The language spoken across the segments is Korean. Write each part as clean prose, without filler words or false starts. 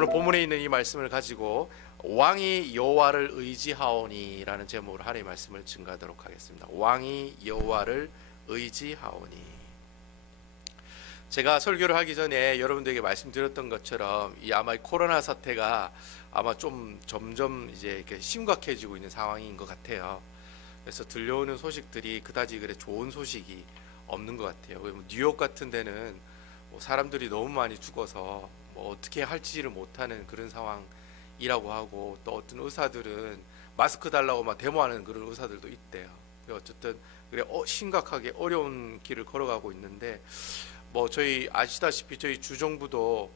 오늘 본문에 있는 이 말씀을 가지고 왕이 여호와를 의지하오니라는 제목으로 하나님의 말씀을 증거하도록 하겠습니다. 왕이 여호와를 의지하오니. 제가 설교를 하기 전에 여러분들에게 말씀드렸던 것처럼 이 아마 코로나 사태가 아마 좀 점점 이제 이렇게 심각해지고 있는 상황인 것 같아요. 그래서 들려오는 소식들이 그다지 그래 좋은 소식이 없는 것 같아요. 뉴욕 같은 데는 뭐 사람들이 너무 많이 죽어서 뭐 어떻게 할지를 못하는 그런 상황이라고 하고, 또 어떤 의사들은 마스크 달라고 막 데모하는 그런 의사들도 있대요. 어쨌든 그래 심각하게 어려운 길을 걸어가고 있는데, 뭐 저희 아시다시피 저희 주정부도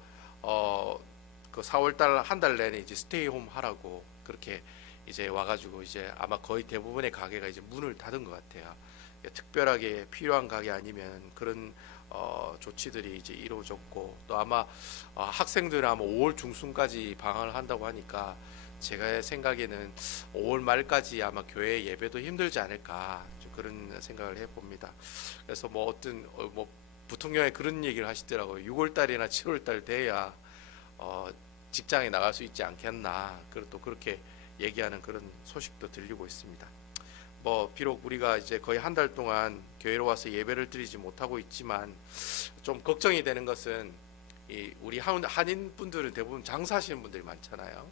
그 4월달 한 달 내내 이제 스테이홈 하라고 그렇게 이제 와가지고 이제 아마 거의 대부분의 가게가 이제 문을 닫은 것 같아요. 특별하게 필요한 가게 아니면 그런 조치들이 이제 이루어졌고, 또 아마 학생들은 아마 5월 중순까지 방학을 한다고 하니까 제가 생각에는 5월 말까지 아마 교회 예배도 힘들지 않을까, 그런 생각을 해봅니다. 그래서 뭐 어떤 뭐 부통령이 그런 얘기를 하시더라고요. 6월 달이나 7월 달 돼야 직장에 나갈 수 있지 않겠나. 그리고 또 그렇게 얘기하는 그런 소식도 들리고 있습니다. 뭐 비록 우리가 이제 거의 한 달 동안 교회로 와서 예배를 드리지 못하고 있지만, 좀 걱정이 되는 것은 이 우리 한인 분들은 대부분 장사하시는 분들이 많잖아요.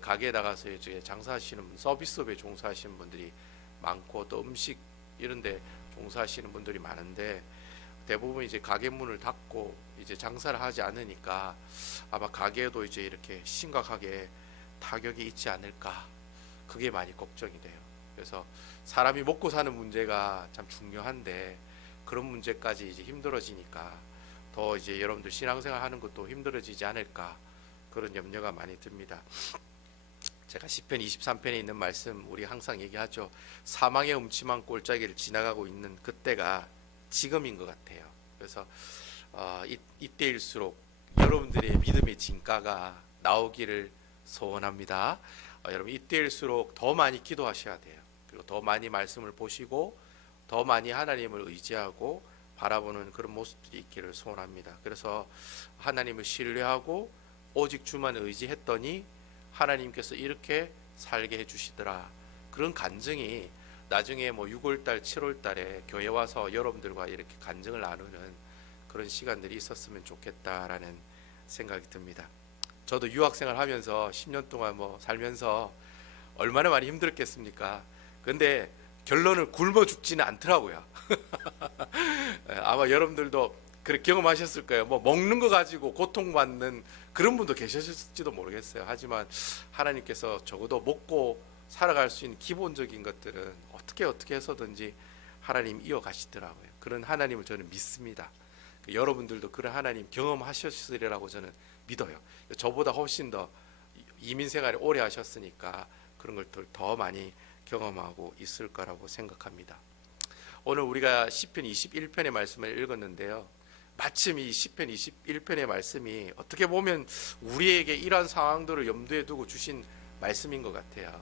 가게에 나가서 이제 장사하시는 서비스업에 종사하시는 분들이 많고, 또 음식 이런데 종사하시는 분들이 많은데, 대부분 이제 가게 문을 닫고 이제 장사를 하지 않으니까 아마 가게에도 이제 이렇게 심각하게 타격이 있지 않을까, 그게 많이 걱정이 돼요. 그래서 사람이 먹고 사는 문제가 참 중요한데, 그런 문제까지 이제 힘들어지니까 더 이제 여러분들 신앙생활 하는 것도 힘들어지지 않을까, 그런 염려가 많이 듭니다. 제가 시편 23편에 있는 말씀 우리 항상 얘기하죠. 사망의 음침한 골짜기를 지나가고 있는 그때가 지금인 것 같아요. 그래서 이때일수록 여러분들의 믿음의 진가가 나오기를 소원합니다. 여러분 이때일수록 더 많이 기도하셔야 돼요. 그리고 더 많이 말씀을 보시고 더 많이 하나님을 의지하고 바라보는 그런 모습들이 있기를 소원합니다. 그래서 하나님을 신뢰하고 오직 주만 의지했더니 하나님께서 이렇게 살게 해주시더라, 그런 간증이 나중에 뭐 6월달 7월달에 교회 와서 여러분들과 이렇게 간증을 나누는 그런 시간들이 있었으면 좋겠다라는 생각이 듭니다. 저도 유학생활 하면서 10년 동안 뭐 살면서 얼마나 많이 힘들었겠습니까? 근데 결론은 굶어 죽지는 않더라고요. 아마 여러분들도 그렇게 경험하셨을 거예요. 뭐 먹는 거 가지고 고통받는 그런 분도 계셨을지도 모르겠어요. 하지만 하나님께서 적어도 먹고 살아갈 수 있는 기본적인 것들은 어떻게 해서든지 하나님 이어가시더라고요. 그런 하나님을 저는 믿습니다. 여러분들도 그런 하나님 경험하셨으리라고 저는 믿어요. 저보다 훨씬 더 이민 생활을 오래 하셨으니까 그런 것들 더 많이 경험하고 있을 거라고 생각합니다. 오늘 우리가 시편 21편의 말씀을 읽었는데요. 마침 이 시편 21편의 말씀이 어떻게 보면 우리에게 이러한 상황들을 염두에 두고 주신 말씀인 것 같아요.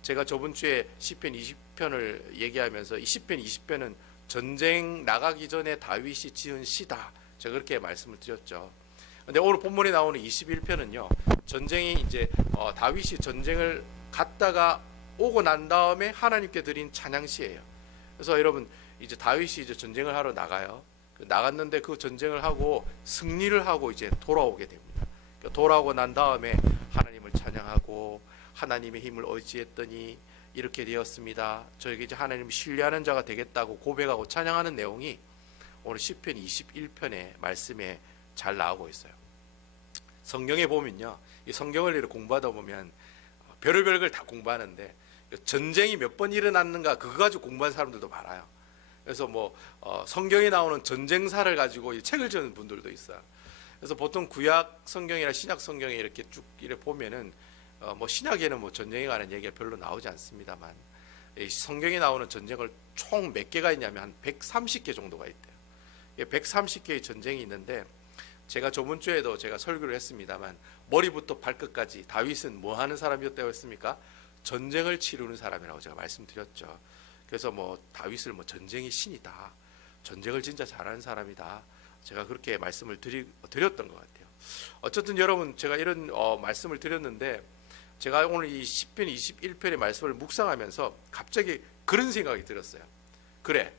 제가 저번 주에 시편 20편을 얘기하면서 이 시편 20편은 전쟁 나가기 전에 다윗이 지은 시다, 제가 그렇게 말씀을 드렸죠. 근데 오늘 본문에 나오는 21편은요, 전쟁이 이제 다윗이 전쟁을 갔다가 오고 난 다음에 하나님께 드린 찬양시예요. 그래서 여러분 이제 다윗이 이제 전쟁을 하러 나가요. 나갔는데 그 전쟁을 하고 승리를 하고 이제 돌아오게 됩니다. 돌아오고 난 다음에 하나님을 찬양하고 하나님의 힘을 의지했더니 이렇게 되었습니다. 저에게 이제 하나님을 신뢰하는 자가 되겠다고 고백하고 찬양하는 내용이 오늘 시편 21편의 말씀에 잘 나오고 있어요. 성경에 보면요, 이 성경을 이렇게 공부하다 보면 별의별 걸 다 공부하는데 전쟁이 몇 번 일어났는가 그거 가지고 공부하는 사람들도 많아요. 그래서 뭐 성경에 나오는 전쟁사를 가지고 책을 지은 분들도 있어요. 그래서 보통 구약 성경이나 신약 성경에 이렇게 쭉 이렇게 보면은 뭐 신약에는 뭐 전쟁에 관한 얘기가 별로 나오지 않습니다만, 성경에 나오는 전쟁을 총 몇 개가 있냐면 한 130개 정도가 있대요. 130개의 전쟁이 있는데, 제가 저번 주에도 제가 설교를 했습니다만 머리부터 발끝까지 다윗은 뭐 하는 사람이었다고 했습니까? 전쟁을 치르는 사람이라고 제가 말씀드렸죠. 그래서 뭐 다윗을 뭐 전쟁의 신이다, 전쟁을 진짜 잘하는 사람이다, 제가 그렇게 말씀을 드렸던 것 같아요. 어쨌든 여러분, 제가 이런 말씀을 드렸는데, 제가 오늘 이 시편 21편의 말씀을 묵상하면서 갑자기 그런 생각이 들었어요. 그래,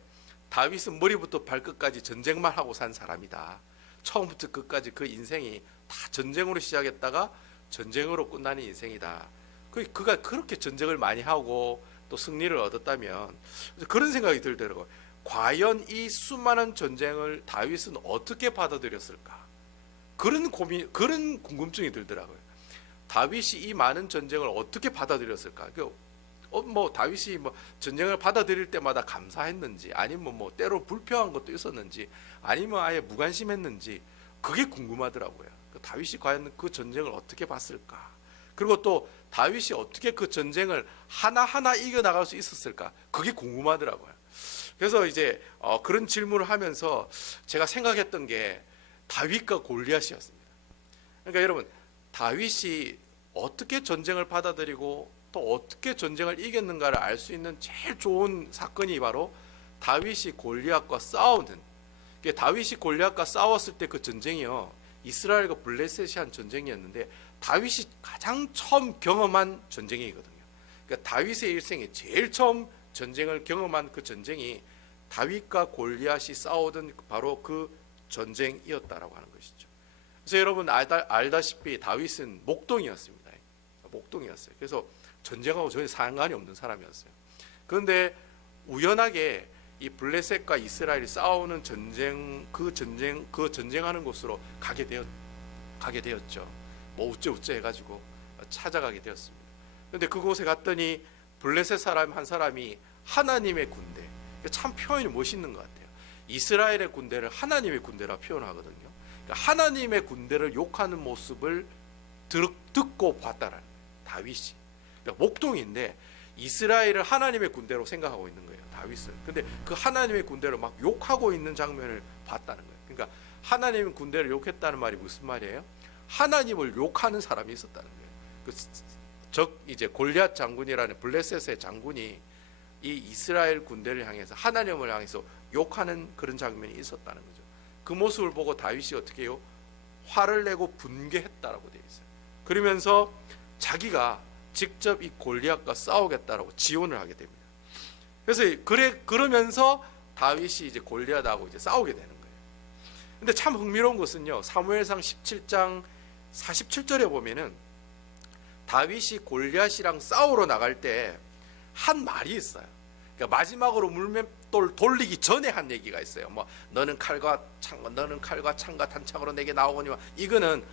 다윗은 머리부터 발끝까지 전쟁만 하고 산 사람이다. 처음부터 끝까지 그 인생이 다 전쟁으로 시작했다가 전쟁으로 끝나는 인생이다. 그가 그렇게 전쟁을 많이 하고 또 승리를 얻었다면, 그런 생각이 들더라고요. 과연 이 수많은 전쟁을 다윗은 어떻게 받아들였을까? 그런 그런 궁금증이 들더라고요. 다윗이 이 많은 전쟁을 어떻게 받아들였을까? 다윗이 전쟁을 받아들일 때마다 감사했는지, 아니면 때로 불평한 것도 있었는지, 아니면 아예 무관심했는지, 그게 궁금하더라고요. 다윗이 과연 그 전쟁을 어떻게 봤을까? 그리고 또 다윗이 어떻게 그 전쟁을 하나하나 이겨나갈 수 있었을까? 그게 궁금하더라고요. 그래서 이제 그런 질문을 하면서 제가 생각했던 게 다윗과 골리앗이었습니다. 그러니까 여러분, 다윗이 어떻게 전쟁을 받아들이고 또 어떻게 전쟁을 이겼는가를 알 수 있는 제일 좋은 사건이 바로 다윗이 골리앗과 싸우는, 다윗이 골리앗과 싸웠을 때 그 전쟁이요, 이스라엘과 블레셋이 한 전쟁이었는데 다윗이 가장 처음 경험한 전쟁이거든요. 그러니까 다윗의 일생에 제일 처음 전쟁을 경험한 그 전쟁이 다윗과 골리앗이 싸우던 바로 그 전쟁이었다라고 하는 것이죠. 그래서 여러분 알다시피 다윗은 목동이었습니다. 목동이었어요. 그래서 전쟁하고 전혀 상관이 없는 사람이었어요. 그런데 우연하게 이 블레셋과 이스라엘이 싸우는 그 전쟁하는 곳으로 가게 되었죠. 우째 해가지고 찾아가게 되었습니다. 그런데 그곳에 갔더니 블레셋 사람 한 사람이 하나님의 군대, 참 표현이 멋있는 것 같아요. 이스라엘의 군대를 하나님의 군대라 표현하거든요. 그러니까 하나님의 군대를 욕하는 모습을 듣고 봤다라는 거예요. 다윗이. 그러니까 목동인데 이스라엘을 하나님의 군대로 생각하고 있는 거예요, 다윗은. 근데 그 하나님의 군대를 막 욕하고 있는 장면을 봤다는 거예요. 그러니까 하나님의 군대를 욕했다는 말이 무슨 말이에요? 하나님을 욕하는 사람이 있었다는 거예요. 이제 골리앗 장군이라는 블레셋의 장군이 이 이스라엘 군대를 향해서, 하나님을 향해서 욕하는 그런 장면이 있었다는 거죠. 그 모습을 보고 다윗이 어떻게 해요? 화를 내고 분개했다라고 되어 있어요. 그러면서 자기가 직접 이 골리앗과 싸우겠다라고 지원을 하게 됩니다. 그래서 그러면서 다윗이 이제 골리앗하고 이제 싸우게 되는 거예요. 근데 참 흥미로운 것은요, 사무엘상 17장 47절에 보면은 다윗이 골리앗이랑 싸우러 나갈 때 한 말이 있어요. 그러니까 마지막으로 물맷돌 돌리기 전에 한 얘기가 있어요. 너는 칼과 창과 단창으로 내게 나오거니. 이거는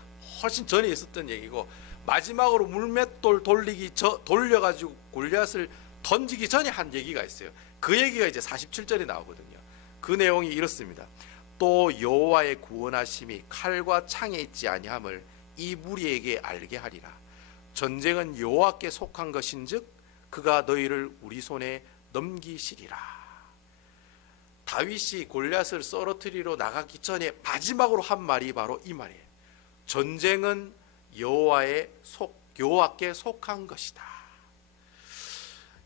훨씬 전에 있었던 얘기고, 마지막으로 물맷돌 돌려가지고 골리앗을 던지기 전에 한 얘기가 있어요. 그 얘기가 이제 47절에 나오거든요. 그 내용이 이렇습니다. 또 여호와의 구원하심이 칼과 창에 있지 아니함을 이 무리에게 알게 하리라. 전쟁은 여호와께 속한 것인즉 그가 너희를 우리 손에 넘기시리라. 다윗이 골리앗을 쓰러뜨리러 나가기 전에 마지막으로 한 말이 바로 이 말이에요. 전쟁은 여호와께 속한 것이다.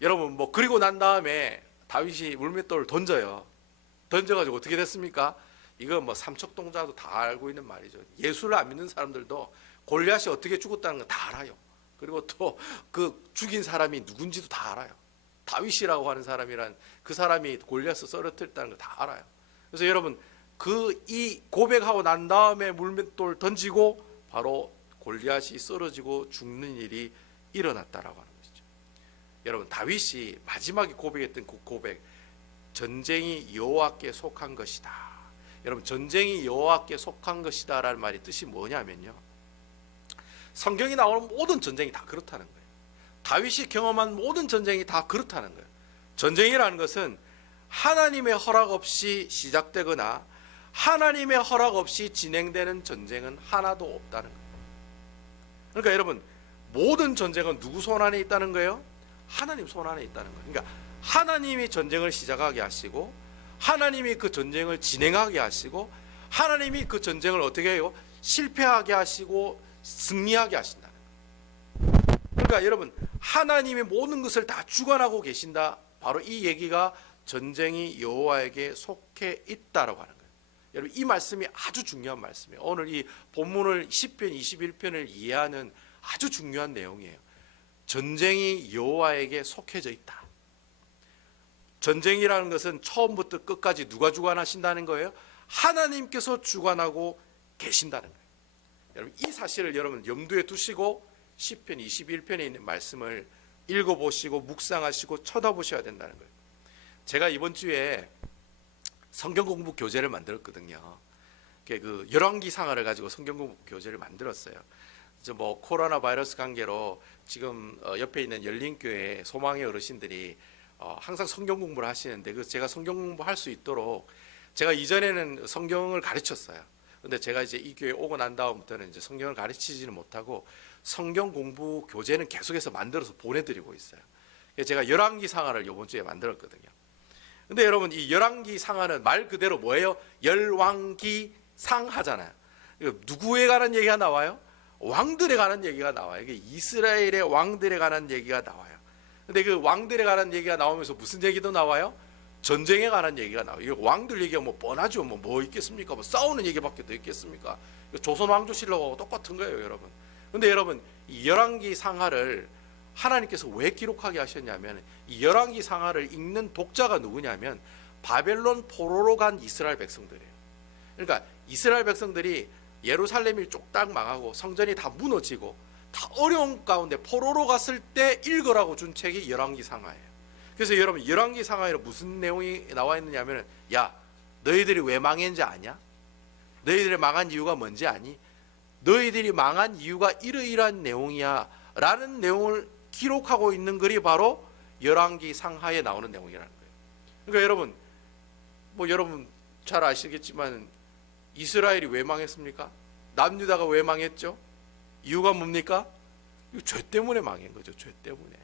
여러분, 그리고 난 다음에 다윗이 물맷돌을 던져가지고 어떻게 됐습니까? 이거 삼척동자도 다 알고 있는 말이죠. 예수를 안 믿는 사람들도 골리앗이 어떻게 죽었다는 거 다 알아요. 그리고 또 그 죽인 사람이 누군지도 다 알아요. 다윗이라고 하는 사람이란 그 사람이 골리앗을 쓰러뜨렸다는 거 다 알아요. 그래서 여러분, 이 고백하고 난 다음에 물맷돌 던지고 바로 골리앗이 쓰러지고 죽는 일이 일어났다라고 하는 것이죠. 여러분, 다윗이 마지막에 고백했던 그 고백, 전쟁이 여호와께 속한 것이다. 여러분, 전쟁이 여호와께 속한 것이다 라는 말이 뜻이 뭐냐면요, 성경이 나오는 모든 전쟁이 다 그렇다는 거예요. 다윗이 경험한 모든 전쟁이 다 그렇다는 거예요. 전쟁이라는 것은 하나님의 허락 없이 시작되거나 하나님의 허락 없이 진행되는 전쟁은 하나도 없다는 거예요. 그러니까 여러분, 모든 전쟁은 누구 손 안에 있다는 거예요? 하나님 손 안에 있다는 거예요. 그러니까 하나님이 전쟁을 시작하게 하시고, 하나님이 그 전쟁을 진행하게 하시고, 하나님이 그 전쟁을 어떻게 해요? 실패하게 하시고 승리하게 하신다는 거예요. 그러니까 여러분, 하나님이 모든 것을 다 주관하고 계신다. 바로 이 얘기가 전쟁이 여호와에게 속해 있다라고 하는 거예요. 여러분 이 말씀이 아주 중요한 말씀이에요. 오늘 이 본문을 시편 21편을 이해하는 아주 중요한 내용이에요. 전쟁이 여호와에게 속해져 있다. 전쟁이라는 것은 처음부터 끝까지 누가 주관하신다는 거예요? 하나님께서 주관하고 계신다는 거예요. 여러분 이 사실을 여러분 염두에 두시고 시편 21편에 있는 말씀을 읽어보시고 묵상하시고 쳐다보셔야 된다는 거예요. 제가 이번 주에 성경 공부 교재를 만들었거든요. 그 열왕기 상하를 가지고 성경 공부 교재를 만들었어요. 뭐 코로나 바이러스 관계로 지금 옆에 있는 열린교회 소망의 어르신들이 항상 성경 공부를 하시는데 그 제가 성경 공부할 수 있도록 제가 이전에는 성경을 가르쳤어요. 근데 제가 이제 이 교회 오고 난 다음부터는 이제 성경을 가르치지는 못하고 성경 공부 교재는 계속해서 만들어서 보내드리고 있어요. 제가 열왕기 상하를 이번 주에 만들었거든요. 근데 여러분 이 열왕기 상하는 말 그대로 뭐예요? 열왕기 상하잖아요. 누구에 관한 얘기가 나와요? 왕들에 관한 얘기가 나와요. 이게 이스라엘의 왕들에 관한 얘기가 나와요. 근데 그 왕들에 관한 얘기가 나오면서 무슨 얘기도 나와요? 전쟁에 관한 얘기가 나와요. 이거 왕들 얘기가 뭐 뻔하죠. 뭐 있겠습니까? 뭐 싸우는 얘기밖에 더 있겠습니까? 조선 왕조실록하고 똑같은 거예요, 여러분. 근데 여러분 이 열왕기 상하를 하나님께서 왜 기록하게 하셨냐면 이 열왕기 상하를 읽는 독자가 누구냐면 바벨론 포로로 간 이스라엘 백성들이에요. 그러니까 이스라엘 백성들이 예루살렘이 쪽딱 망하고 성전이 다 무너지고 다 어려운 가운데 포로로 갔을 때 읽으라고 준 책이 열왕기 상하예요. 그래서 여러분 열왕기 상하에 무슨 내용이 나와 있느냐면 야 너희들이 왜 망했는지 아냐? 너희들이 망한 이유가 뭔지 아니? 너희들이 망한 이유가 이러이러한 내용이야 라는 내용을 기록하고 있는 글이 바로 열왕기 상하에 나오는 내용이라는 거예요. 그러니까 여러분 뭐 여러분 잘 아시겠지만 이스라엘이 왜 망했습니까? 남유다가 왜 망했죠? 이유가 뭡니까? 죄 때문에 망한 거죠. 죄 때문에.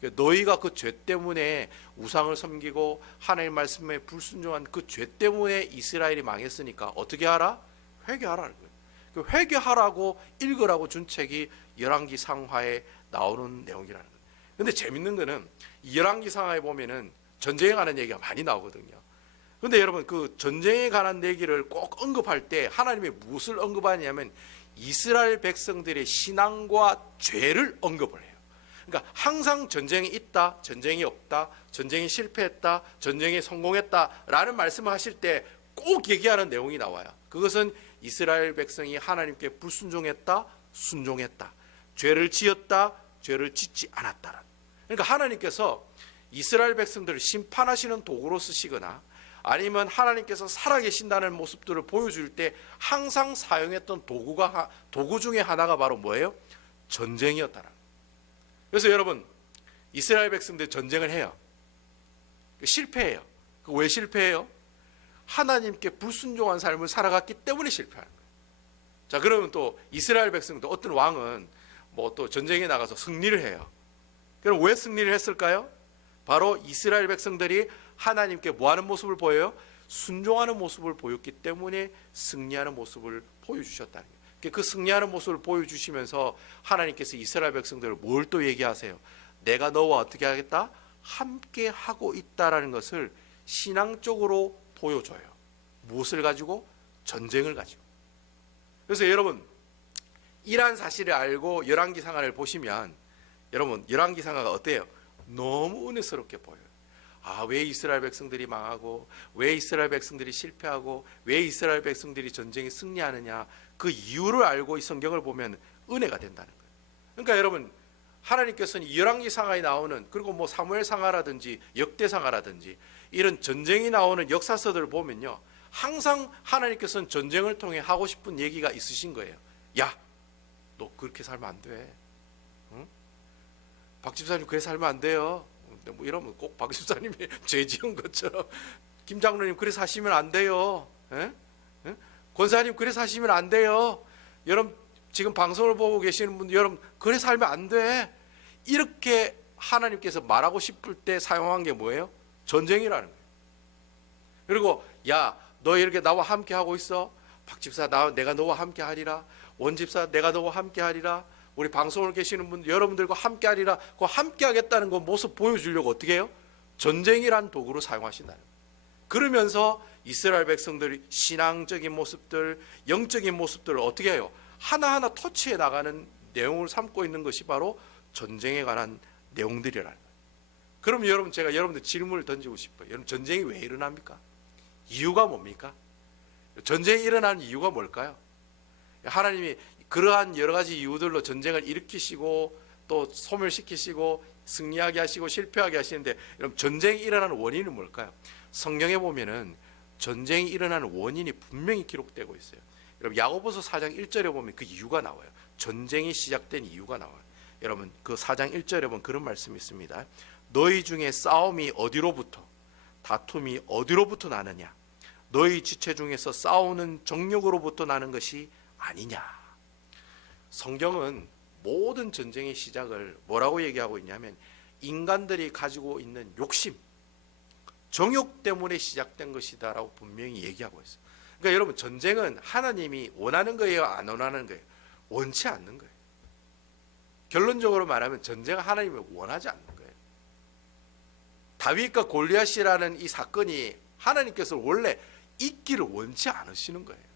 그러니까 너희가 그 죄 때문에 우상을 섬기고 하나님 말씀에 불순종한 그 죄 때문에 이스라엘이 망했으니까 어떻게 하라? 회개하라는 거예요. 그 회개하라고 읽으라고 준 책이 열왕기 상하에 나오는 내용이라는 거예요. 근데 재밌는 거는 이 열왕기 상하에 보면은 전쟁에 관한 얘기가 많이 나오거든요. 근데 여러분 그 전쟁에 관한 얘기를 꼭 언급할 때 하나님이 무엇을 언급하냐면 이스라엘 백성들의 신앙과 죄를 언급을 해요. 그러니까 항상 전쟁이 있다, 전쟁이 없다, 전쟁이 실패했다, 전쟁이 성공했다라는 말씀을 하실 때 꼭 얘기하는 내용이 나와요. 그것은 이스라엘 백성이 하나님께 불순종했다, 순종했다, 죄를 지었다, 죄를 짓지 않았다. 그러니까 하나님께서 이스라엘 백성들을 심판하시는 도구로 쓰시거나 아니면 하나님께서 살아계신다는 모습들을 보여줄 때 항상 사용했던 도구 중에 하나가 바로 뭐예요? 전쟁이었다는. 그래서 여러분 이스라엘 백성들 전쟁을 해요. 실패해요. 왜 실패해요? 하나님께 불순종한 삶을 살아갔기 때문에 실패하는 거예요. 자, 그러면 또 이스라엘 백성도 어떤 왕은 뭐 또 전쟁에 나가서 승리를 해요. 그럼 왜 승리를 했을까요? 바로 이스라엘 백성들이 하나님께 뭐하는 모습을 보여요? 순종하는 모습을 보였기 때문에 승리하는 모습을 보여주셨다는 거예요. 그 승리하는 모습을 보여주시면서 하나님께서 이스라엘 백성들을 뭘 또 얘기하세요? 내가 너와 어떻게 하겠다? 함께 하고 있다라는 것을 신앙적으로 보여줘요. 무엇을 가지고? 전쟁을 가지고. 그래서 여러분 이러한 사실을 알고 열왕기 상하를 보시면 여러분 열왕기 상하가 어때요? 너무 은혜스럽게 보여요. 아, 왜 이스라엘 백성들이 망하고 왜 이스라엘 백성들이 실패하고 왜 이스라엘 백성들이 전쟁에 승리하느냐 그 이유를 알고 이 성경을 보면 은혜가 된다는 거예요. 그러니까 여러분 하나님께서는 열왕기 상하에 나오는 그리고 뭐 사무엘 상하라든지 역대 상하라든지 이런 전쟁이 나오는 역사서들을 보면요 항상 하나님께서는 전쟁을 통해 하고 싶은 얘기가 있으신 거예요. 야, 너 그렇게 살면 안 돼. 응? 박 집사님 그렇게 살면 안 돼요. 뭐 이러면 꼭 박 집사님이 죄 지은 것처럼 김 장로님 그래 사시면 안 돼요. 에? 에? 권사님 그래 사시면 안 돼요. 여러분 지금 방송을 보고 계시는 분들 여러분 그래 살면 안 돼. 이렇게 하나님께서 말하고 싶을 때 사용한 게 뭐예요? 전쟁이라는 거예요. 그리고 야, 너 이렇게 나와 함께 하고 있어. 박 집사 내가 너와 함께 하리라. 원 집사 내가 너와 함께 하리라. 우리 방송을 계시는 분들 여러분들과 함께 하리라. 그 함께 하겠다는 거 모습 보여주려고 어떻게 해요? 전쟁이란 도구로 사용하신다는 거예요. 그러면서 이스라엘 백성들이 신앙적인 모습들, 영적인 모습들을 어떻게 해요? 하나하나 터치해 나가는 내용을 삼고 있는 것이 바로 전쟁에 관한 내용들이라는 거예요. 그럼 여러분, 제가 여러분들 질문을 던지고 싶어요. 여러분, 전쟁이 왜 일어납니까? 이유가 뭡니까? 전쟁이 일어나는 이유가 뭘까요? 하나님이 그러한 여러 가지 이유들로 전쟁을 일으키시고 또 소멸시키시고 승리하게 하시고 실패하게 하시는데, 여러분, 전쟁이 일어나는 원인은 뭘까요? 성경에 보면은 전쟁이 일어나는 원인이 분명히 기록되고 있어요. 여러분, 야고보서 4장 1절에 보면 그 이유가 나와요. 전쟁이 시작된 이유가 나와요. 여러분, 그 4장 1절에 보면 그런 말씀이 있습니다. 너희 중에 싸움이 어디로부터, 다툼이 어디로부터 나느냐? 너희 지체 중에서 싸우는 정욕으로부터 나는 것이 아니냐? 성경은 모든 전쟁의 시작을 뭐라고 얘기하고 있냐면 인간들이 가지고 있는 욕심, 정욕 때문에 시작된 것이다라고 분명히 얘기하고 있어요. 그러니까 여러분, 전쟁은 하나님이 원하는 거예요, 안 원하는 거예요? 원치 않는 거예요. 결론적으로 말하면 전쟁은 하나님이 원하지 않는 거예요. 다윗과 골리앗이라는 이 사건이 하나님께서 원래 있기를 원치 않으시는 거예요.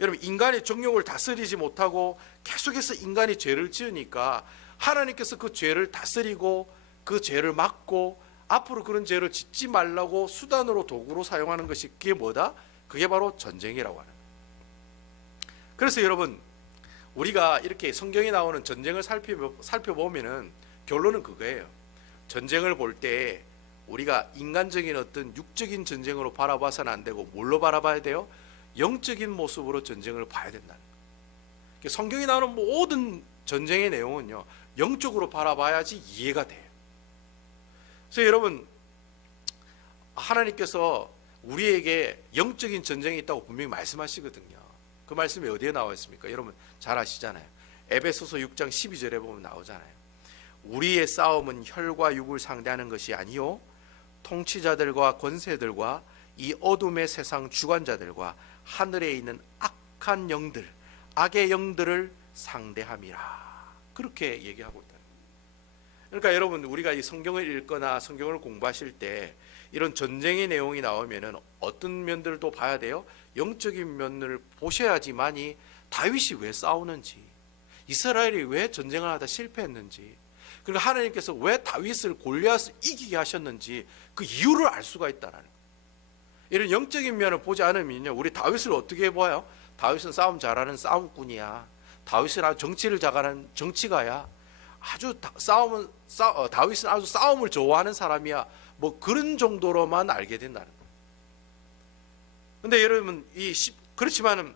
여러분, 인간의 정욕을 다스리지 못하고 계속해서 인간이 죄를 지으니까 하나님께서 그 죄를 다스리고 그 죄를 막고 앞으로 그런 죄를 짓지 말라고 수단으로 도구로 사용하는 것이, 그게 뭐다? 그게 바로 전쟁이라고 하는 거예요. 그래서 여러분, 우리가 이렇게 성경에 나오는 전쟁을 살펴보면은 결론은 그거예요. 전쟁을 볼 때 우리가 인간적인 어떤 육적인 전쟁으로 바라봐서는 안 되고 뭘로 바라봐야 돼요? 영적인 모습으로 전쟁을 봐야 된다는 거예요. 성경에 나오는 모든 전쟁의 내용은요, 영적으로 바라봐야지 이해가 돼요. 그래서 여러분, 하나님께서 우리에게 영적인 전쟁이 있다고 분명히 말씀하시거든요. 그 말씀이 어디에 나와 있습니까? 여러분 잘 아시잖아요. 에베소서 6장 12절에 보면 나오잖아요. 우리의 싸움은 혈과 육을 상대하는 것이 아니요 통치자들과 권세들과 이 어둠의 세상 주관자들과 하늘에 있는 악한 영들, 악의 영들을 상대함이라. 그렇게 얘기하고 있다. 그러니까 여러분, 우리가 이 성경을 읽거나 성경을 공부하실 때 이런 전쟁의 내용이 나오면은 어떤 면들도 봐야 돼요. 영적인 면을 보셔야지만이 다윗이 왜 싸우는지, 이스라엘이 왜 전쟁을 하다 실패했는지, 그리고 하나님께서 왜 다윗을 골리앗을 이기게 하셨는지 그 이유를 알 수가 있다는 거예요. 이런 영적인 면을 보지 않으면요, 우리 다윗을 어떻게 봐요? 다윗은 싸움 잘하는 싸움꾼이야. 다윗은 아주 정치를 잘하는 정치가야. 다윗은 아주 싸움을 좋아하는 사람이야. 뭐 그런 정도로만 알게 된다는 거예요. 근데 여러분, 그렇지만은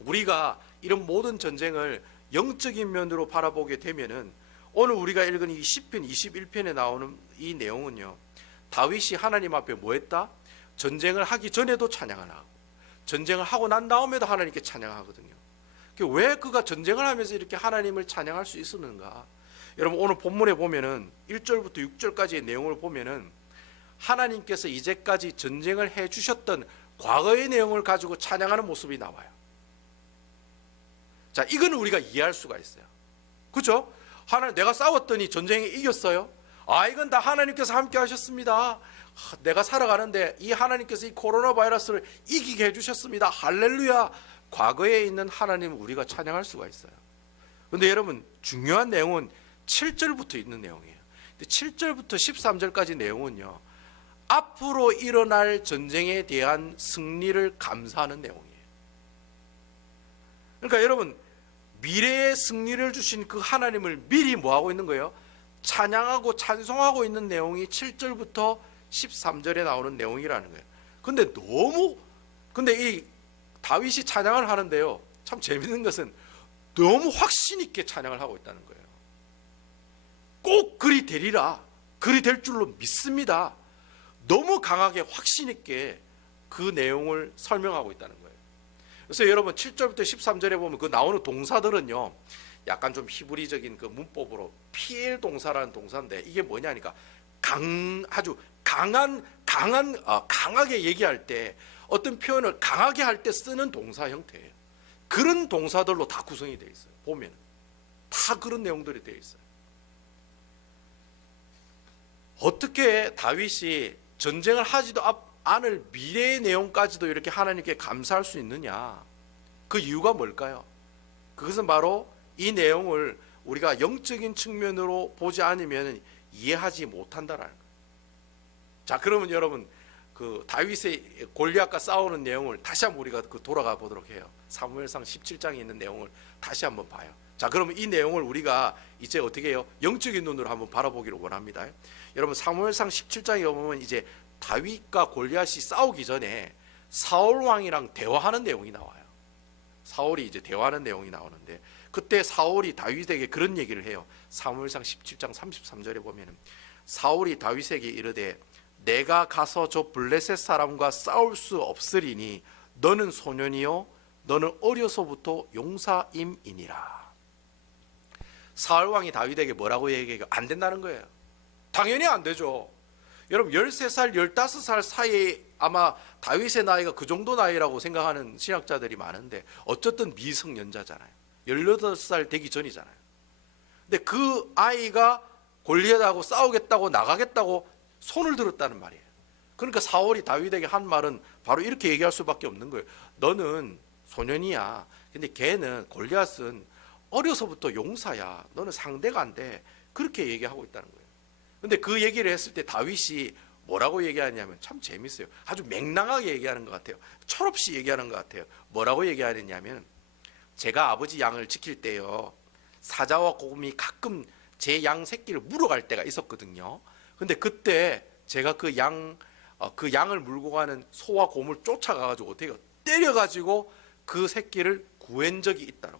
우리가 이런 모든 전쟁을 영적인 면으로 바라보게 되면은 오늘 우리가 읽은 이 시편 21편에 나오는 이 내용은요, 다윗이 하나님 앞에 뭐 했다? 전쟁을 하기 전에도 찬양을 하고 전쟁을 하고 난 다음에도 하나님께 찬양하거든요. 왜 그가 전쟁을 하면서 이렇게 하나님을 찬양할 수 있었는가? 여러분, 오늘 본문에 보면은 1절부터 6절까지의 내용을 보면은 하나님께서 이제까지 전쟁을 해 주셨던 과거의 내용을 가지고 찬양하는 모습이 나와요. 자, 이거는 우리가 이해할 수가 있어요. 그렇죠? 내가 싸웠더니 전쟁에 이겼어요. 이건 다 하나님께서 함께 하셨습니다. 내가 살아가는데 이 하나님께서 이 코로나 바이러스를 이기게 해주셨습니다. 할렐루야. 과거에 있는 하나님을 우리가 찬양할 수가 있어요. 그런데 여러분, 중요한 내용은 7절부터 있는 내용이에요. 7절부터 13절까지 내용은요, 앞으로 일어날 전쟁에 대한 승리를 감사하는 내용이에요. 그러니까 여러분, 미래의 승리를 주신 그 하나님을 미리 뭐하고 있는 거예요? 찬양하고 찬송하고 있는 내용이 7절부터 13절에 나오는 내용이라는 거예요. 근데 이 다윗이 찬양을 하는데요, 참 재밌는 것은 너무 확신 있게 찬양을 하고 있다는 거예요. 꼭 그리 되리라, 그리 될 줄로 믿습니다. 너무 강하게 확신 있게 그 내용을 설명하고 있다는 거예요. 그래서 여러분 7절부터 13절에 보면 그 나오는 동사들은요, 약간 좀 히브리적인 그 문법으로 피엘 동사라는 동사인데, 이게 뭐냐니까 아주 강하게 얘기할 때, 어떤 표현을 강하게 할 때 쓰는 동사 형태예요. 그런 동사들로 다 구성이 되어 있어요. 보면 다 그런 내용들이 되어 있어요. 어떻게 다윗이 전쟁을 하지도 않을 미래의 내용까지도 이렇게 하나님께 감사할 수 있느냐? 그 이유가 뭘까요? 그것은 바로 이 내용을 우리가 영적인 측면으로 보지 않으면 이해하지 못한다라는 거예요. 자, 그러면 여러분 그 다윗의 골리앗과 싸우는 내용을 다시 한번 우리가 돌아가 보도록 해요. 사무엘상 17장에 있는 내용을 다시 한번 봐요. 자, 그러면 이 내용을 우리가 이제 어떻게 해요? 영적인 눈으로 한번 바라보기를 원합니다. 여러분 사무엘상 17장에 보면 이제 다윗과 골리앗이 싸우기 전에 사울 왕이랑 대화하는 내용이 나와요. 사울이 이제 대화하는 내용이 나오는데 그때 사울이 다윗에게 그런 얘기를 해요. 사무엘상 17장 33절에 보면은 사울이 다윗에게 이르되 내가 가서 저 블레셋 사람과 싸울 수 없으리니 너는 소년이요 너는 어려서부터 용사임이니라. 사울 왕이 다윗에게 뭐라고 얘기해요? 안 된다는 거예요. 당연히 안 되죠. 여러분 13살, 15살 사이에 아마 다윗의 나이가 그 정도 나이라고 생각하는 신학자들이 많은데 어쨌든 미성년자잖아요. 18살 되기 전이잖아요. 근데 그 아이가 골리앗하고 싸우겠다고 나가겠다고 손을 들었다는 말이에요. 그러니까 사울이 다윗에게 한 말은 바로 이렇게 얘기할 수밖에 없는 거예요. 너는 소년이야. 근데 걔는 골리앗은 어려서부터 용사야. 너는 상대가 안 돼. 그렇게 얘기하고 있다는 거예요. 근데 그 얘기를 했을 때 다윗이 뭐라고 얘기하냐면 참 재밌어요. 아주 맹랑하게 얘기하는 것 같아요. 철없이 얘기하는 것 같아요. 뭐라고 얘기하느냐면 제가 아버지 양을 지킬 때요 사자와 곰이 가끔 제 양 새끼를 물어갈 때가 있었거든요. 근데 그때 제가 그 양을 물고 가는 소와 곰을 쫓아가가지고 어떻게 때려가지고 그 새끼를 구한 적이 있다고.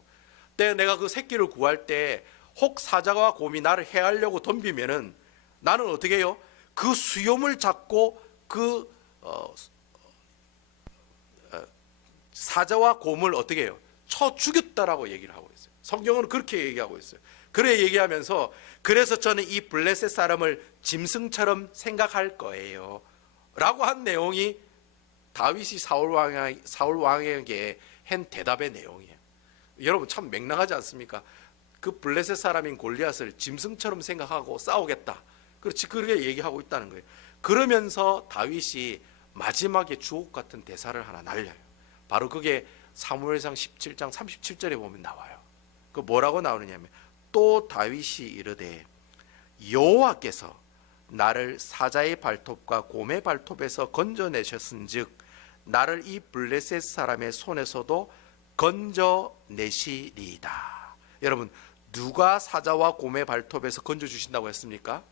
근데 내가 그 새끼를 구할 때 혹 사자와 곰이 나를 해하려고 덤비면은 나는 어떻게 해요? 그 수염을 잡고 그 사자와 곰을 어떻게 해요? 쳐 죽였다라고 얘기를 하고 있어요. 성경은 그렇게 얘기하고 있어요. 그래 얘기하면서 그래서 저는 이 블레셋 사람을 짐승처럼 생각할 거예요 라고 한 내용이 다윗이 사울 왕에게 한 대답의 내용이에요. 여러분 참 맹랑하지 않습니까? 그 블레셋 사람인 골리앗을 짐승처럼 생각하고 싸우겠다. 그렇지, 그렇게 얘기하고 있다는 거예요. 그러면서 다윗이 마지막에 주옥 같은 대사를 하나 날려요. 바로 그게 사무엘상 17장 37절에 보면 나와요. 그 뭐라고 나오느냐면 또 다윗이 이르되 여호와께서 나를 사자의 발톱과 곰의 발톱에서 건져내셨은즉 나를 이 블레셋 사람의 손에서도 건져내시리이다. 여러분 누가 사자와 곰의 발톱에서 건져주신다고 했습니까?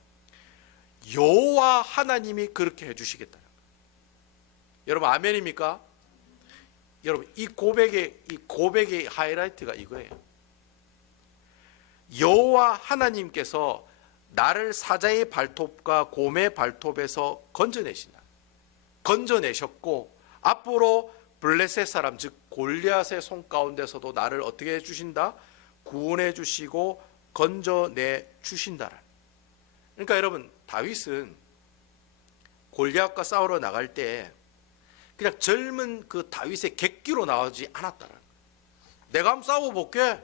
여호와 하나님이 그렇게 해주시겠다는 거예요. 여러분 아멘입니까? 여러분 이 고백의 하이라이트가 이거예요. 여호와 하나님께서 나를 사자의 발톱과 곰의 발톱에서 건져내셨고 앞으로 블레셋 사람 즉 골리앗의 손 가운데서도 나를 어떻게 해주신다? 구원해 주시고 건져내 주신다라. 그러니까 여러분 다윗은 골리앗과 싸우러 나갈 때 그냥 젊은 그 다윗의 객기로 나오지 않았다라. 내가 한번 싸워볼게.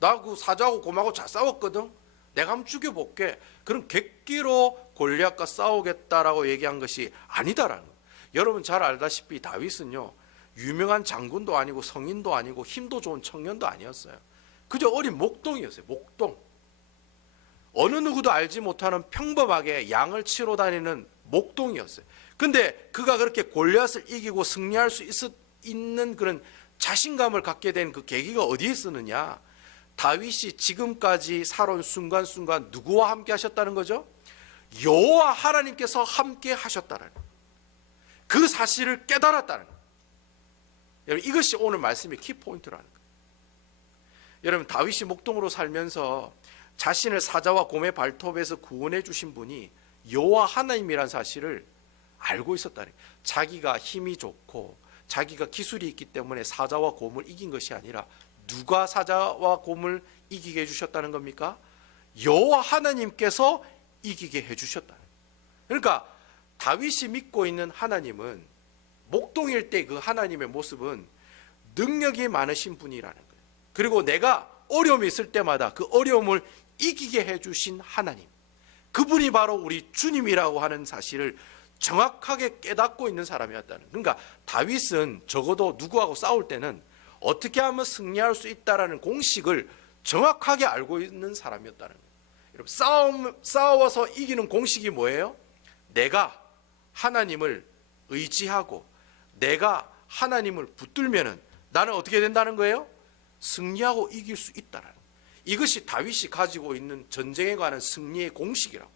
나 그 사자하고 곰하고 잘 싸웠거든. 내가 한번 죽여볼게. 그런 객기로 골리앗과 싸우겠다라고 얘기한 것이 아니다라는 거예요. 여러분 잘 알다시피 다윗은요 유명한 장군도 아니고 성인도 아니고 힘도 좋은 청년도 아니었어요. 그저 어린 목동이었어요. 목동. 어느 누구도 알지 못하는 평범하게 양을 치러 다니는 목동이었어요. 근데 그가 그렇게 골리앗을 이기고 승리할 수 있는 그런 자신감을 갖게 된 그 계기가 어디에 있었느냐? 다윗이 지금까지 살아온 순간순간 누구와 함께 하셨다는 거죠? 여호와 하나님께서 함께 하셨다는 그 사실을 깨달았다는 거예요. 여러분 이것이 오늘 말씀의 키포인트라는 거예요. 여러분 다윗이 목동으로 살면서 자신을 사자와 곰의 발톱에서 구원해 주신 분이 여호와 하나님이라는 사실을 알고 있었다는 거예요. 자기가 힘이 좋고 자기가 기술이 있기 때문에 사자와 곰을 이긴 것이 아니라 누가 사자와 곰을 이기게 해주셨다는 겁니까? 여호와 하나님께서 이기게 해주셨다는 거예요. 그러니까 다윗이 믿고 있는 하나님은 목동일 때 그 하나님의 모습은 능력이 많으신 분이라는 거예요. 그리고 내가 어려움이 있을 때마다 그 어려움을 이기게 해주신 하나님, 그분이 바로 우리 주님이라고 하는 사실을 정확하게 깨닫고 있는 사람이었다는. 그러니까 다윗은 적어도 누구하고 싸울 때는 어떻게 하면 승리할 수 있다라는 공식을 정확하게 알고 있는 사람이었다는 거예요. 여러분, 싸워서 이기는 공식이 뭐예요? 내가 하나님을 의지하고 내가 하나님을 붙들면은 나는 어떻게 된다는 거예요? 승리하고 이길 수 있다라는 거예요. 이것이 다윗이 가지고 있는 전쟁에 관한 승리의 공식이라고.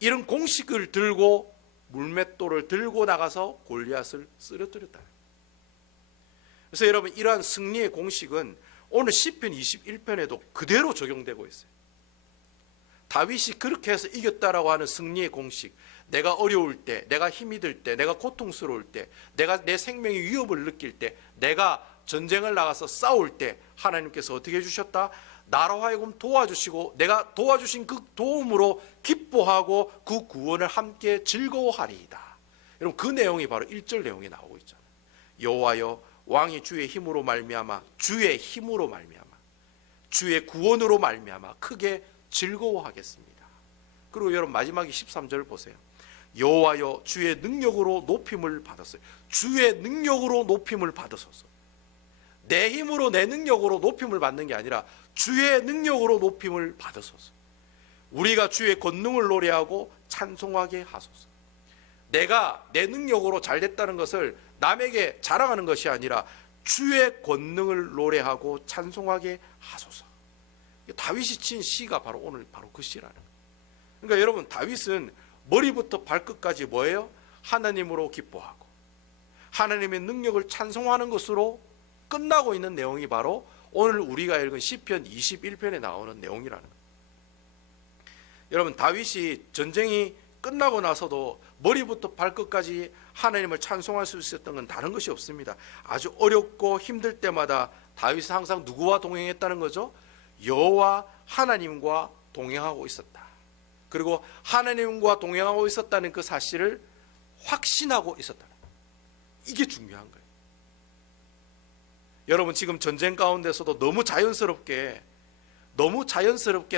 이런 공식을 들고 물맷돌을 들고 나가서 골리앗을 쓰러뜨렸다. 그래서 여러분, 이러한 승리의 공식은 오늘 시편 21편에도 그대로 적용되고 있어요. 다윗이 그렇게 해서 이겼다라고 하는 승리의 공식, 내가 어려울 때, 내가 힘이 들 때, 내가 고통스러울 때, 내가 내 생명의 위협을 느낄 때, 내가 전쟁을 나가서 싸울 때 하나님께서 어떻게 해주셨다? 나로 하여금 도와주시고 내가 도와주신 그 도움으로 기뻐하고 그 구원을 함께 즐거워하리이다. 여러분, 그 내용이 바로 1절 내용에 나오고 있잖아요. 여호와여, 왕이 주의 힘으로 말미암아, 주의 힘으로 말미암아, 주의 구원으로 말미암아 크게 즐거워하겠습니다. 그리고 여러분, 마지막에 13절 보세요. 여호와여, 주의 능력으로 높임을 받았어요. 주의 능력으로 높임을 받으소서. 내 힘으로 내 능력으로 높임을 받는 게 아니라 주의 능력으로 높임을 받으소서. 우리가 주의 권능을 노래하고 찬송하게 하소서. 내가 내 능력으로 잘 됐다는 것을 남에게 자랑하는 것이 아니라 주의 권능을 노래하고 찬송하게 하소서. 다윗이 친 시가 바로 오늘 바로 그 시라는 거예요. 그러니까 여러분, 다윗은 머리부터 발끝까지 뭐예요? 하나님으로 기뻐하고 하나님의 능력을 찬송하는 것으로 끝나고 있는 내용이 바로 오늘 우리가 읽은 시편 21편에 나오는 내용이라는 거예요. 여러분, 다윗이 전쟁이 끝나고 나서도 머리부터 발끝까지 하나님을 찬송할 수 있었던 건 다른 것이 없습니다. 아주 어렵고 힘들 때마다 다윗은 항상 누구와 동행했다는 거죠? 여호와 하나님과 동행하고 있었다. 그리고 하나님과 동행하고 있었다는 그 사실을 확신하고 있었다는 거예요. 이게 중요한 거예요. 여러분, 지금 전쟁 가운데서도 너무 자연스럽게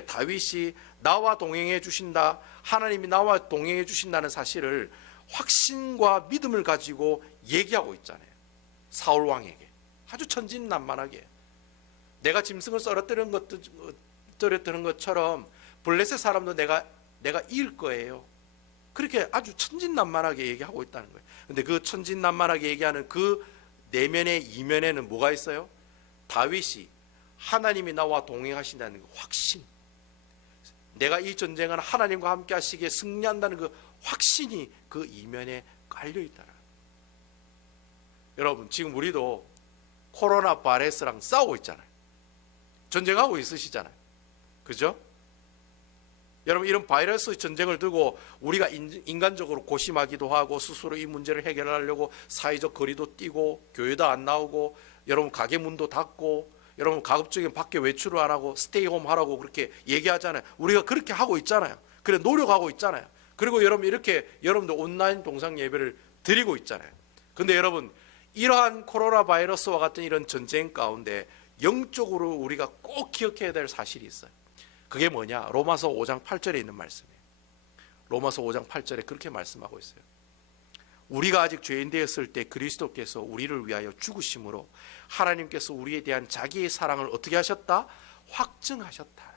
다윗이 나와 동행해 주신다, 하나님이 나와 동행해 주신다는 사실을 확신과 믿음을 가지고 얘기하고 있잖아요. 사울 왕에게 아주 천진난만하게 내가 짐승을 떨어뜨리는 것처럼 블레셋 사람도 내가 이길 거예요. 그렇게 아주 천진난만하게 얘기하고 있다는 거예요. 근데 그 천진난만하게 얘기하는 그 내면의 이면에는 뭐가 있어요? 다윗이 하나님이 나와 동행하신다는 그 확신, 내가 이 전쟁은 하나님과 함께 하시기에 승리한다는 그 확신이 그 이면에 깔려 있다는 거예요. 여러분, 지금 우리도 코로나 바이러스랑 싸우고 있잖아요. 전쟁하고 있으시잖아요. 그죠? 여러분, 이런 바이러스 전쟁을 두고 우리가 인간적으로 고심하기도 하고 스스로 이 문제를 해결하려고 사회적 거리도 띄고 교회도 안 나오고 여러분 가게 문도 닫고 여러분 가급적이면 밖에 외출을 안 하고 스테이홈 하라고 그렇게 얘기하잖아요. 우리가 그렇게 하고 있잖아요. 그래 노력하고 있잖아요. 그리고 여러분 이렇게 여러분들 온라인 동상 예배를 드리고 있잖아요. 근데 여러분, 이러한 코로나 바이러스와 같은 이런 전쟁 가운데 영적으로 우리가 꼭 기억해야 될 사실이 있어요. 그게 뭐냐? 로마서 5장 8절에 있는 말씀이에요. 로마서 5장 8절에 그렇게 말씀하고 있어요. 우리가 아직 죄인 되었을 때 그리스도께서 우리를 위하여 죽으심으로 하나님께서 우리에 대한 자기의 사랑을 어떻게 하셨다? 확증하셨다.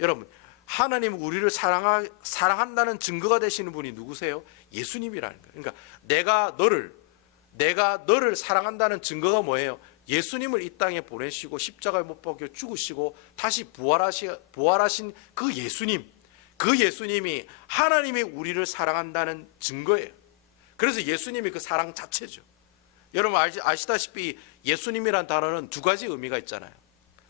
여러분, 하나님 우리를 사랑한다는 증거가 되시는 분이 누구세요? 예수님이라는 거예요. 그러니까 내가 너를 사랑한다는 증거가 뭐예요? 예수님을 이 땅에 보내시고 십자가에 못 박혀 죽으시고 다시 부활하신 그 예수님이 하나님이 우리를 사랑한다는 증거예요. 그래서 예수님이 그 사랑 자체죠. 여러분 아시다시피 예수님이란 단어는 두 가지 의미가 있잖아요.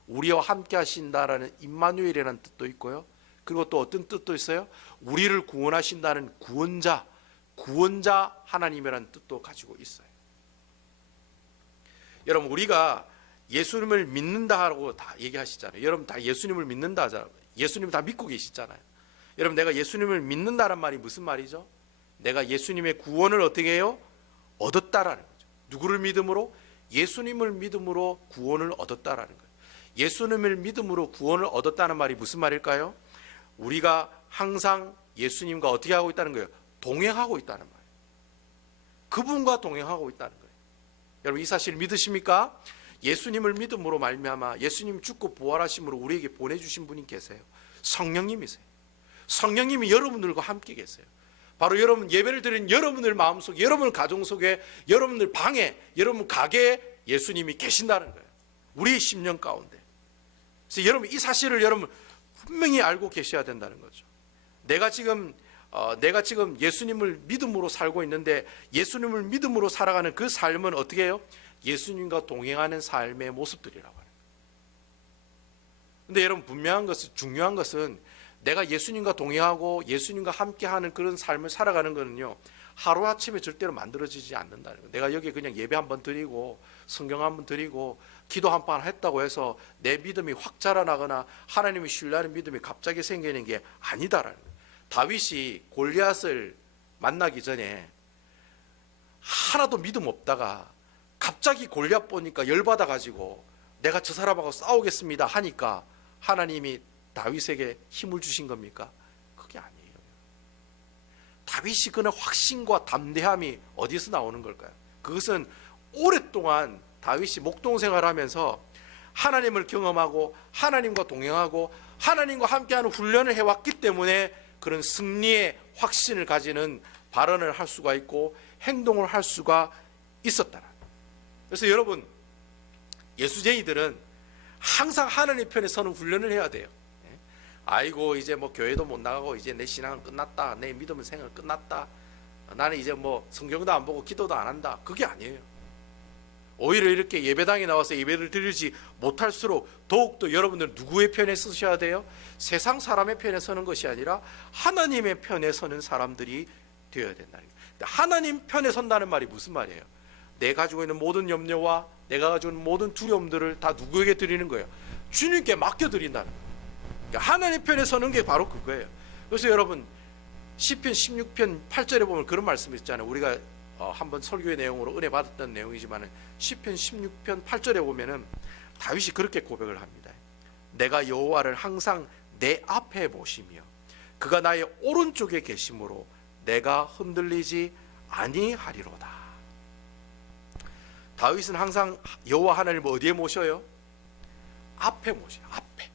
우리와 함께 하신다라는 임마누엘이라는 뜻도 있고요. 그리고 또 어떤 뜻도 있어요? 우리를 구원하신다는 구원자 하나님이라는 뜻도 가지고 있어요. 여러분, 우리가 예수님을 믿는다고 다 얘기하시잖아요. 여러분 다 예수님을 믿는다 하잖아요. 예수님 다 믿고 계시잖아요. 여러분, 내가 예수님을 믿는다란 말이 무슨 말이죠? 내가 예수님의 구원을 어떻게 해요? 얻었다라는 거죠. 누구를 믿음으로? 예수님을 믿음으로 구원을 얻었다라는 거예요. 예수님을 믿음으로 구원을 얻었다는 말이 무슨 말일까요? 우리가 항상 예수님과 어떻게 하고 있다는 거예요? 동행하고 있다는 말이에요. 그분과 동행하고 있다는 거예요. 여러분 이 사실 믿으십니까? 예수님을 믿음으로 말미암아 예수님 죽고 부활하심으로 우리에게 보내주신 분이 계세요. 성령님이세요. 성령님이 여러분들과 함께 계세요. 바로 여러분 예배를 드린 여러분들 마음속에, 여러분 가정 속에, 여러분들 방에, 여러분 가게에 예수님이 계신다는 거예요. 우리의 심령 가운데. 그래서 여러분 이 사실을 여러분 분명히 알고 계셔야 된다는 거죠. 내가 지금 예수님을 믿음으로 살고 있는데 예수님을 믿음으로 살아가는 그 삶은 어떻게 해요? 예수님과 동행하는 삶의 모습들이라고 하는 거예요. 근데 여러분 분명한 것은, 중요한 것은 내가 예수님과 동행하고 예수님과 함께하는 그런 삶을 살아가는 것은요, 하루아침에 절대로 만들어지지 않는다는 거예요. 내가 여기 그냥 예배 한번 드리고 성경 한번 드리고 기도 한번 했다고 해서 내 믿음이 확 자라나거나 하나님을 신뢰하는 믿음이 갑자기 생기는 게 아니다라는 거예요. 다윗이 골리앗을 만나기 전에 하나도 믿음 없다가 갑자기 골리앗 보니까 열받아 가지고 내가 저 사람하고 싸우겠습니다 하니까 하나님이 다윗에게 힘을 주신 겁니까? 그게 아니에요. 다윗이 그는 확신과 담대함이 어디서 나오는 걸까요? 그것은 오랫동안 다윗이 목동 생활하면서 하나님을 경험하고 하나님과 동행하고 하나님과 함께하는 훈련을 해왔기 때문에 그런 승리의 확신을 가지는 발언을 할 수가 있고 행동을 할 수가 있었다. 그래서 여러분 예수쟁이들은 항상 하나님 편에 서는 훈련을 해야 돼요. 아이고 이제 뭐 교회도 못 나가고 이제 내 신앙은 끝났다, 내 믿음은 생활 끝났다, 나는 이제 뭐 성경도 안 보고 기도도 안 한다, 그게 아니에요. 오히려 이렇게 예배당에 나와서 예배를 드리지 못할수록 더욱더 여러분들 누구의 편에 서셔야 돼요? 세상 사람의 편에 서는 것이 아니라 하나님의 편에 서는 사람들이 되어야 된다는 거예요. 하나님 편에 선다는 말이 무슨 말이에요? 내가 가지고 있는 모든 염려와 내가 가지고 있는 모든 두려움들을 다 누구에게 드리는 거예요? 주님께 맡겨드린다는 거예요. 하나님 편에 서는 게 바로 그거예요. 그래서 여러분 시편 16편 8절에 보면 그런 말씀이 있잖아요. 우리가 한번 설교의 내용으로 은혜 받았던 내용이지만 시편 16편 8절에 보면은 다윗이 그렇게 고백을 합니다. 내가 여호와를 항상 내 앞에 모시며 그가 나의 오른쪽에 계심으로 내가 흔들리지 아니하리로다. 다윗은 항상 여호와 하나님을 어디에 모셔요? 앞에 모셔요. 앞에.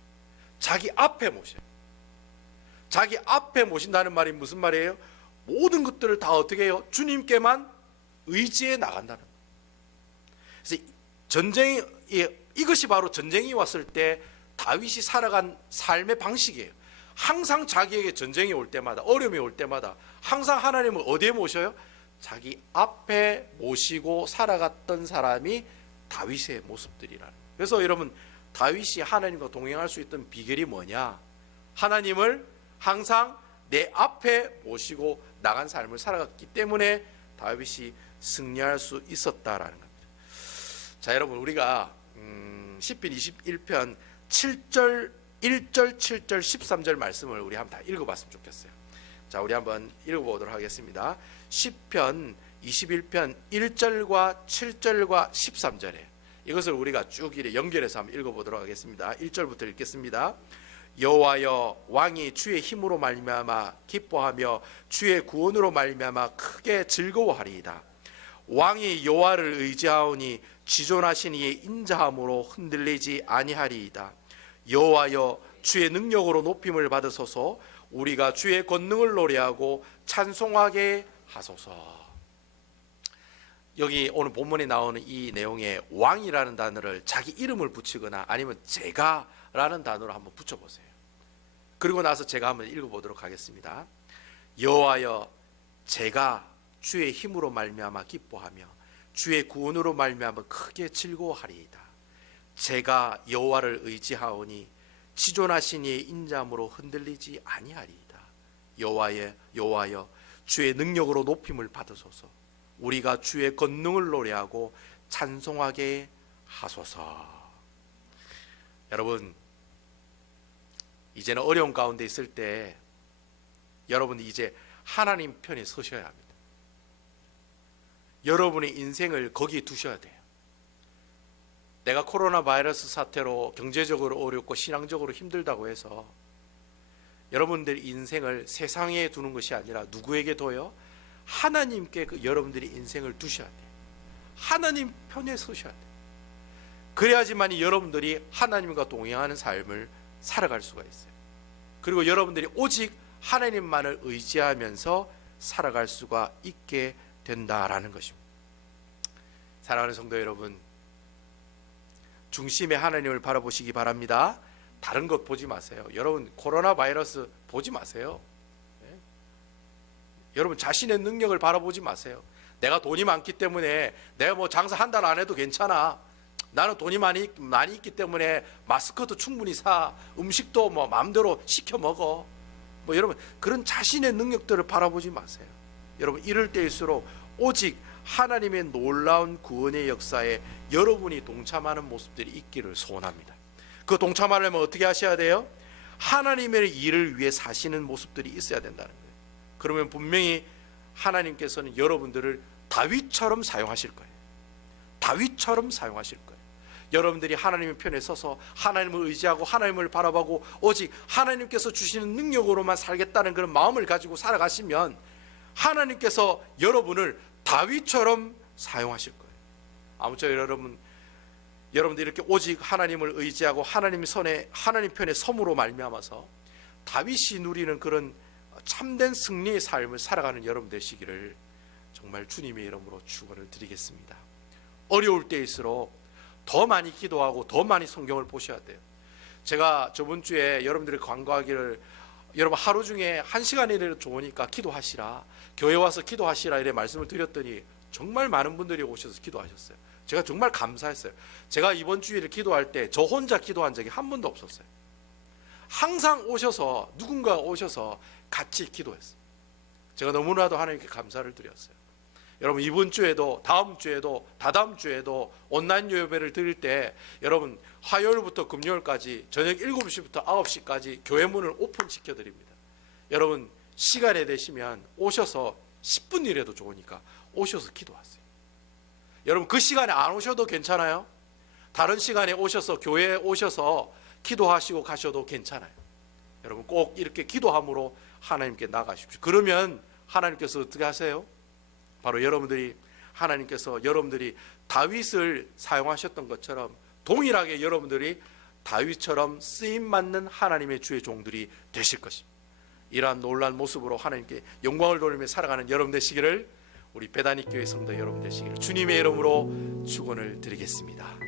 자기 앞에 모셔요. 자기 앞에 모신다는 말이 무슨 말이에요? 모든 것들을 다 어떻게 해요? 주님께만 의지해 나간다는 거예요. 그래서 전쟁이, 이것이 바로 전쟁이 왔을 때 다윗이 살아간 삶의 방식이에요. 항상 자기에게 전쟁이 올 때마다, 어려움이 올 때마다 항상 하나님을 어디에 모셔요? 자기 앞에 모시고 살아갔던 사람이 다윗의 모습들이라는 거예요. 그래서 여러분 다윗이 하나님과 동행할 수 있던 비결이 뭐냐? 하나님을 항상 내 앞에 모시고 나간 삶을 살아갔기 때문에 다윗이 승리할 수 있었다라는 겁니다. 자, 여러분 우리가 시편 21편 7절 1절 7절 13절 말씀을 우리 한번 다 읽어봤으면 좋겠어요. 자, 우리 한번 읽어보도록 하겠습니다. 시편 21편 1절과 7절과 13절에 이것을 우리가 쭉 이렇게 연결해서 한번 읽어보도록 하겠습니다. 1절부터 읽겠습니다. 여호와여, 왕이 주의 힘으로 말미암아 기뻐하며 주의 구원으로 말미암아 크게 즐거워하리이다. 왕이 여호와를 의지하오니 지존하신 이의 인자함으로 흔들리지 아니하리이다. 여호와여, 주의 능력으로 높임을 받으소서. 우리가 주의 권능을 노래하고 찬송하게 하소서. 여기 오늘 본문에 나오는 이 내용에 왕이라는 단어를 자기 이름을 붙이거나 아니면 제가라는 단어로 한번 붙여보세요. 그리고 나서 제가 한번 읽어보도록 하겠습니다. 여호와여, 제가 주의 힘으로 말미암아 기뻐하며 주의 구원으로 말미암아 크게 즐거워하리이다. 제가 여호와를 의지하오니 지존하신 이의 인자함으로 흔들리지 아니하리이다. 여호와여, 주의 능력으로 높임을 받으소서. 우리가 주의 권능을 노래하고 찬송하게 하소서. 여러분, 이제는 어려운 가운데 있을 때 여러분 이제 하나님 편에 서셔야 합니다. 여러분의 인생을 거기에 두셔야 돼요. 내가 코로나 바이러스 사태로 경제적으로 어렵고 신앙적으로 힘들다고 해서 여러분들의 인생을 세상에 두는 것이 아니라 누구에게 둬요? 하나님께 여러분들이 인생을 두셔야 돼요. 하나님 편에 서셔야 돼요. 그래야지만 여러분들이 하나님과 동행하는 삶을 살아갈 수가 있어요. 그리고 여러분들이 오직 하나님만을 의지하면서 살아갈 수가 있게 된다라는 것입니다. 사랑하는 성도 여러분, 중심에 하나님을 바라보시기 바랍니다. 다른 것 보지 마세요. 여러분, 코로나 바이러스 보지 마세요. 네? 여러분, 자신의 능력을 바라보지 마세요. 내가 돈이 많기 때문에 내가 뭐 장사 한 달 안 해도 괜찮아. 나는 돈이 많이 있기 때문에 마스크도 충분히 사, 음식도 뭐 마음대로 시켜 먹어. 뭐 여러분, 그런 자신의 능력들을 바라보지 마세요. 여러분, 이럴 때일수록 오직 하나님의 놀라운 구원의 역사에 여러분이 동참하는 모습들이 있기를 소원합니다. 그 동참하려면 어떻게 하셔야 돼요? 하나님의 일을 위해 사시는 모습들이 있어야 된다는 거예요. 그러면 분명히 하나님께서는 여러분들을 다윗처럼 사용하실 거예요. 다윗처럼 사용하실 거예요. 여러분들이 하나님의 편에 서서 하나님을 의지하고 하나님을 바라보고 오직 하나님께서 주시는 능력으로만 살겠다는 그런 마음을 가지고 살아가시면 하나님께서 여러분을 다윗처럼 사용하실 거예요. 아무쪼록 여러분들 이렇게 오직 하나님을 의지하고 하나님 편에 섬으로 말미암아서 다윗이 누리는 그런 참된 승리의 삶을 살아가는 여러분 되시기를 정말 주님의 이름으로 축원을 드리겠습니다. 어려울 때일수록 더 많이 기도하고 더 많이 성경을 보셔야 돼요. 제가 저번 주에 여러분들이 간구하기를, 여러분 하루 중에 1시간이라도 좋으니까 기도하시라, 교회 와서 기도하시라 이래 말씀을 드렸더니 정말 많은 분들이 오셔서 기도하셨어요. 제가 정말 감사했어요. 제가 이번 주일을 기도할 때 저 혼자 기도한 적이 한 번도 없었어요. 항상 오셔서 누군가가 오셔서 같이 기도했어요. 제가 너무나도 하나님께 감사를 드렸어요. 여러분, 이번 주에도 다음 주에도 다다음 주에도 온라인 예배를 드릴 때 여러분 화요일부터 금요일까지 저녁 7시부터 9시까지 교회 문을 오픈시켜 드립니다. 여러분, 시간에 되시면 오셔서 10분이라도 좋으니까 오셔서 기도하세요. 여러분, 그 시간에 안 오셔도 괜찮아요. 다른 시간에 오셔서 교회에 오셔서 기도하시고 가셔도 괜찮아요. 여러분, 꼭 이렇게 기도함으로 하나님께 나가십시오. 그러면 하나님께서 어떻게 하세요? 바로 하나님께서 여러분들이 다윗을 사용하셨던 것처럼 동일하게 여러분들이 다윗처럼 쓰임받는 하나님의 주의 종들이 되실 것입니다. 이러한 놀라운 모습으로 하나님께 영광을 돌리며 살아가는 여러분 되시기를, 우리 베다니 교회 성도 여러분 되시기를 주님의 이름으로 축원을 드리겠습니다.